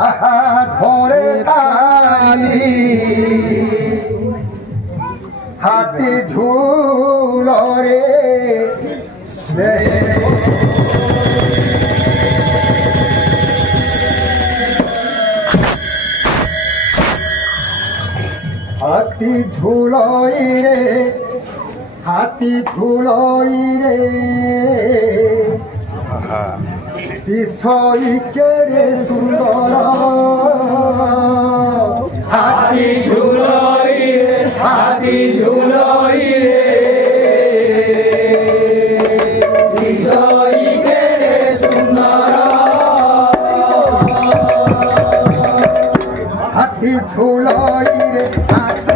আহা ধরে তালি হাতি ঝুলরে হাতি ঝুলই রে হাতি ঝুলই রে বিষয় কেড়ে সুন্দর হাতি ঝুলই রে হাতি ঝুলই রে বিষয় কেড়ে সুন্দর হাতি ঝুলই রে হাতি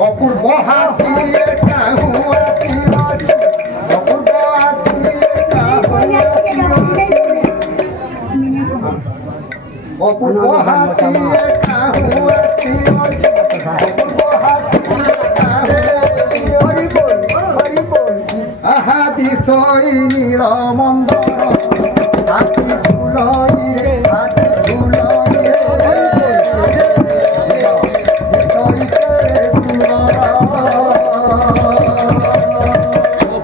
অপূর্ব হাতিয়ে কাহু আসিয়াছি অপূর্ব হাতিয়ে কাহু আসিয়াছি অপূর্ব হাতিয়ে কাহু আসিয়াছি অপূর্ব হাতিয়ে কাহু আসিয়াছি আহা দিশই নীল মন্দর হাতি ঝুলই রে হাতি ঝুলই রে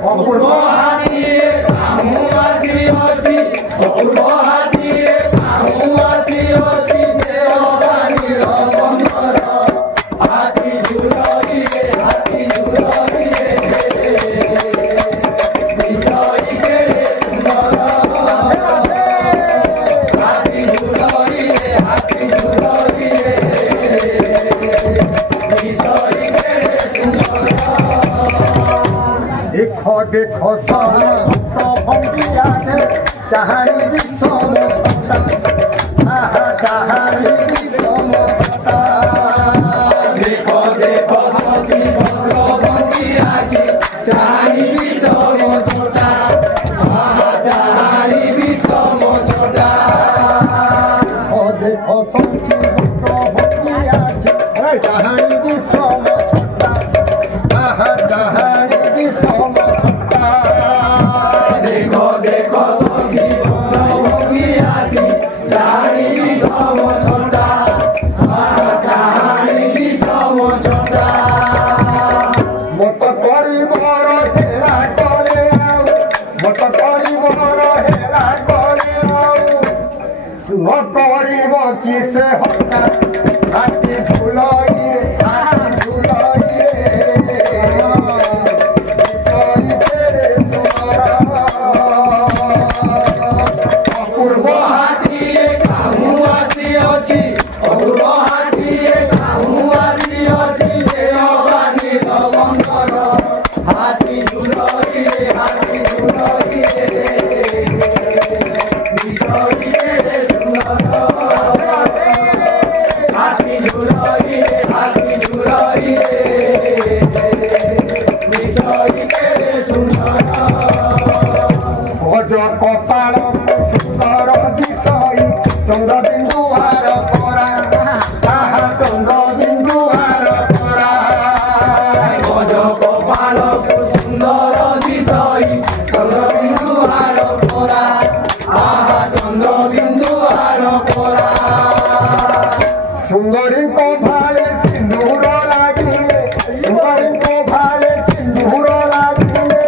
অপূর্ব হাতিয়ে কাহু আসিয়াছি অপূর্ব হাতিয়ে কাহু আসিয়াছি দেওয়ানির বন্দর হাতি ঝুলই রে হাতি ঝুলই রে বিষয় কেড়ে সুন্দর হাতি ঝুলই রে হাতি ঝুলই রে বিষয় কেড়ে সুন্দর দেখো দেখো সভঙ্গিয়াকে চাহারি বিষম আহা চাহারি বিষম দেখো দেখো সখী ভঙ্গিয়াকে চাহারি বিষম ছোটা আহা চাহারি বিষম ছোটা ও দেখো সখী ভঙ্গিয়াকে চাহারি বিষম ছোটা আহা চাহারি বিষম ছোটা দেখো দেখো সখী ভঙ্গিয়াকে চাহারি বিষম ছোটা আহা চাহারি বিষম ছোটা মত করিবর হেলা করে আও মত করিবর হেলা করে আও ন করিব কিসে হতা হাতি ঝুলই রে হাতি ঝুলই রে বিষয় কেড়ে সুন্দর অপূর্ব হাতিয়ে কাহু আসিয়াছি অপূর্ব হাতিয়ে কাহু আসিয়াছি দেওয়ানির বন্দর হাতি ঝুলই রে হাতি ঝুলই রে বিষয় কেড়ে সুন্দর হাতি ঝুলই রে হাতি ঝুলই রে বিষয় কেড়ে সুন্দর ভজ কপাল সুন্দর বিষয় চন্দ্রবিন্দু হার করা তাহা চন্দ্রবিন্দু হার করা ভজ কপাল সুন্দর বিষয় চন্দ্রবিন্দু হার করা তাহা চন্দ্রবিন্দু হার করা সুন্দরী কোভালে সিন্দুর লাগিলে সুন্দরী কোভালে সিন্দুর লাগিলে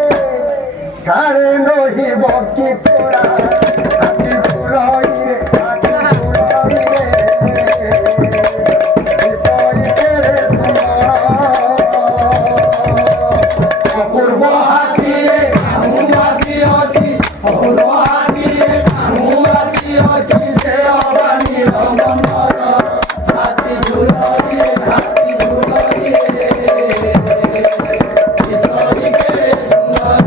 কারে নহিব কি তোরা হাতি ঝুলই রে হাতি ঝুলই রে বিষয় কেড়ে সুন্দর অপূর্ব হাতিয়ে কাহু আসিয়াছি অপূর্ব হাতিয়ে কাহু আসিয়াছি দেওয়ানির বন্দর হাতি ঝুলই রে হাতি ঝুলই রে বিষয় কেড়ে সুন্দর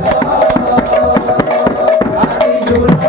হাতি ঝুলই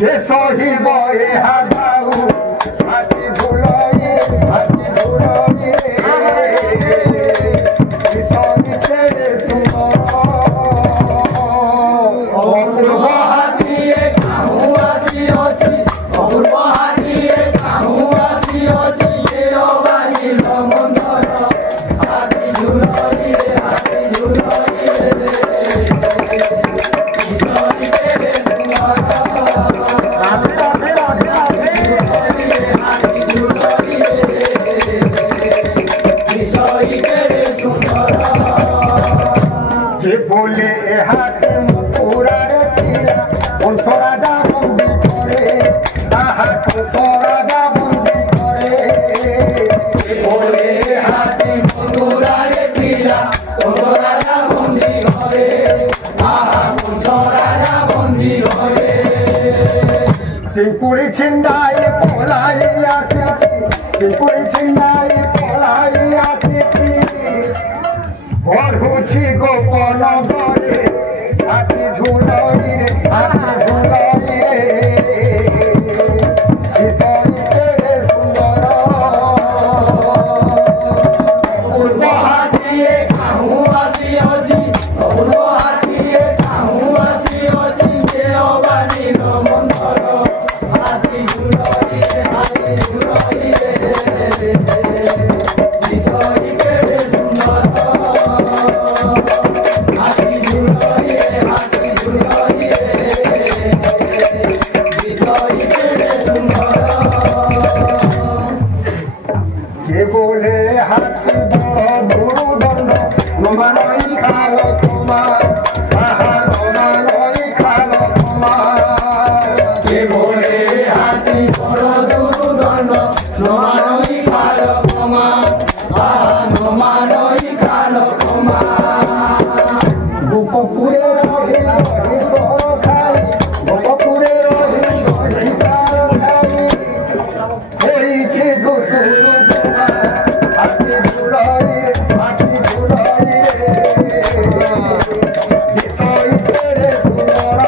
যে সহিব এ হাগাউ হাতি ভুলই সহি ছেড়ে সুন্দর অপূর্ব হাতিয়ে কাহু আসিଅছি অপূর্ব হাতিয়ে কাহু আসিଅছি যে অবাহিল মন্দর হাতি ঝুলই রে হাতি ঝুলই রে ঈশ্বরী কেড়ে সুন্দর হাতি ঝুলই রে ঈশ্বরী কেড়ে সুন্দর যে বলে এ হাতে মথুরারে ছিলা কংস রাজা বন্দি করে তাহা কংস রাজা বন্দি করে বলে হাতি মথুরারে ছিলা কংস রাজা বন্দি ঘরে আহা কংস রাজা বন্দি ঘরে সিংপুরি ছিন্দাই পলাই আসিছি সিংপুরি ছিন্দাই পলাই আসিছি পড়ুছি গোপন ঘরে হাতি ঝুলই রে হাতি ঝুলই রে ঈশ্বরী কেড়ে সুন্দর অপূর্ব হাতিয়ে কাহু আসিଅছি অপূর্ব হাতিয়ে কাহু আসিଅছি যে অবাহিল মন্দর হাতি ঝুলই রে হাতি ঝুলই রে ঈশ্বরী কেড়ে সুন্দর হাতি ঝুলই রে হাতি ঝুলই রে ঈশ্বরী কেড়ে সুন্দর কে বলে হাতি বড় দুর্দণ্ড নমানই খালো তোমার আহা নমানই খালো তোমার কে বলে হাতি বড় দুর্দণ্ড নমানই খালো ক্ষমা আহা নমানই খালো ক্ষমা গোপপুরে রহি রহি সরখাই গোপপুরে রহি রহি সরখাই হইছে দোষুর তোমার হাতি ঝুলই রে হাতি ঝুলই রে ঈশ্বরী কেড়ে সুন্দর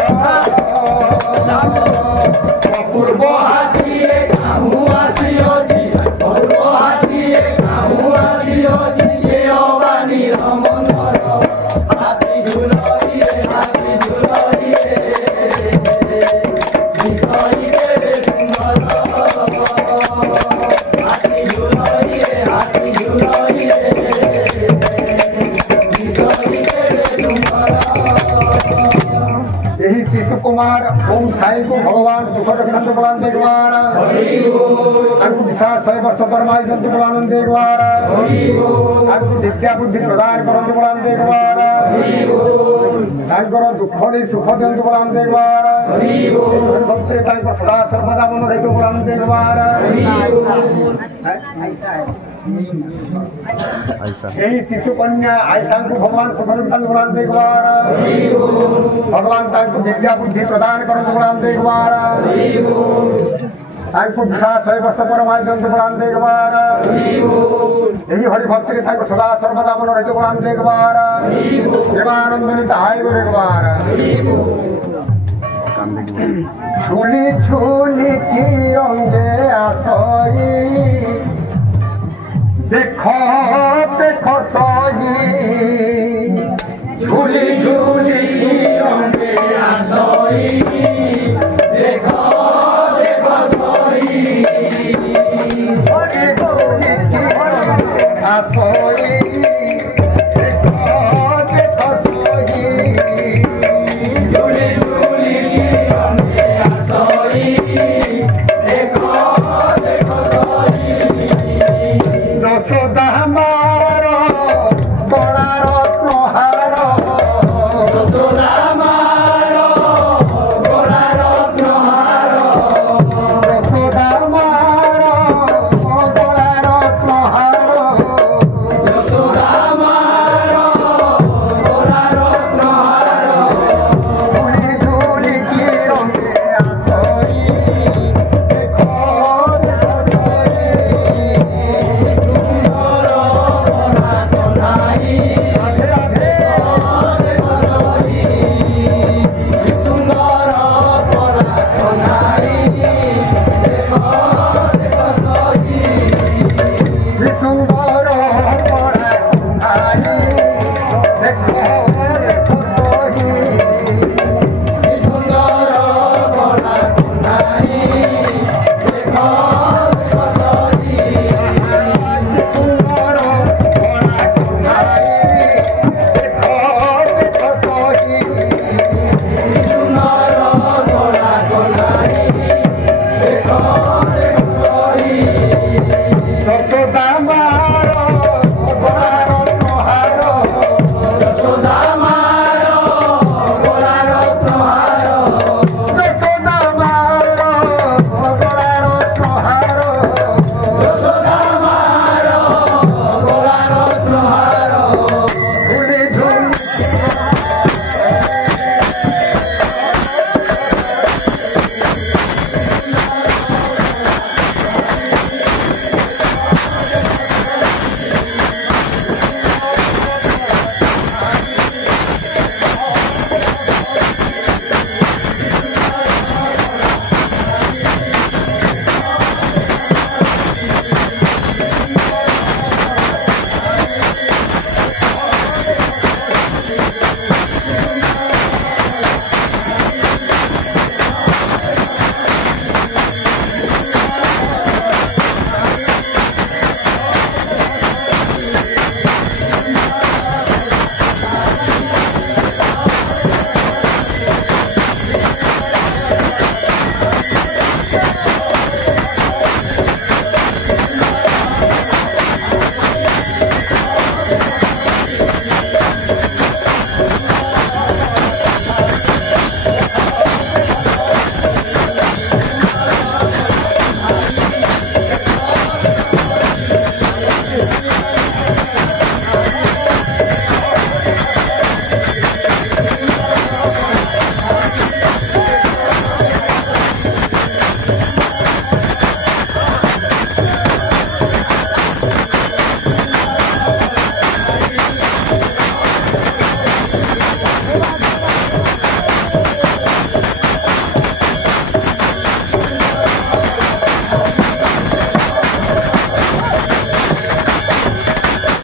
অপূর্ব হাতিয়ে কাহু আসিଅছি অপূর্ব হাতিয়ে কাহু আসিଅছি যে অবাহিল মন্দর হাতি ঝুলই রে হাতি ঝুলই রে ঈশ্বরী কেড়ে সুন্দর হাতি ঝুলই রে হাতি ঝুলই রে ঈশ্বরী কেড়ে সুন্দর यही शिशु कुमार ओम साई को भगवान सुख रखंत बलान देवार अगु दिशा 100 वर्ष परमाई दंत बलान देवार अगु विद्या बुद्धि प्रदान करंत बलान देवार तांकर दुख दे सुख दंत बलान देवार भक्त तांकर सदा सर्वदा मन रहित बलान देवार यही शिशु कन्या आयसा को भगवान सुख रखंत बलान देवार भगवान तांको विद्या बुद्धि प्रदान करंत बलान देवार तांको दिशा 100 वर्ष परमाई दंत बलान देवार यही हरि भक्त के तांको सदा सर्वदा मन रहित बलान देवार प्रेमानंदनी ताई देवार झूली झूली की रंगे आसई देखो देखो सही झूली झूली की रंगे आसई देखो देखो सोई हरे गौरी की आसई देखो देखो सही झूली झूली की रंगे आसई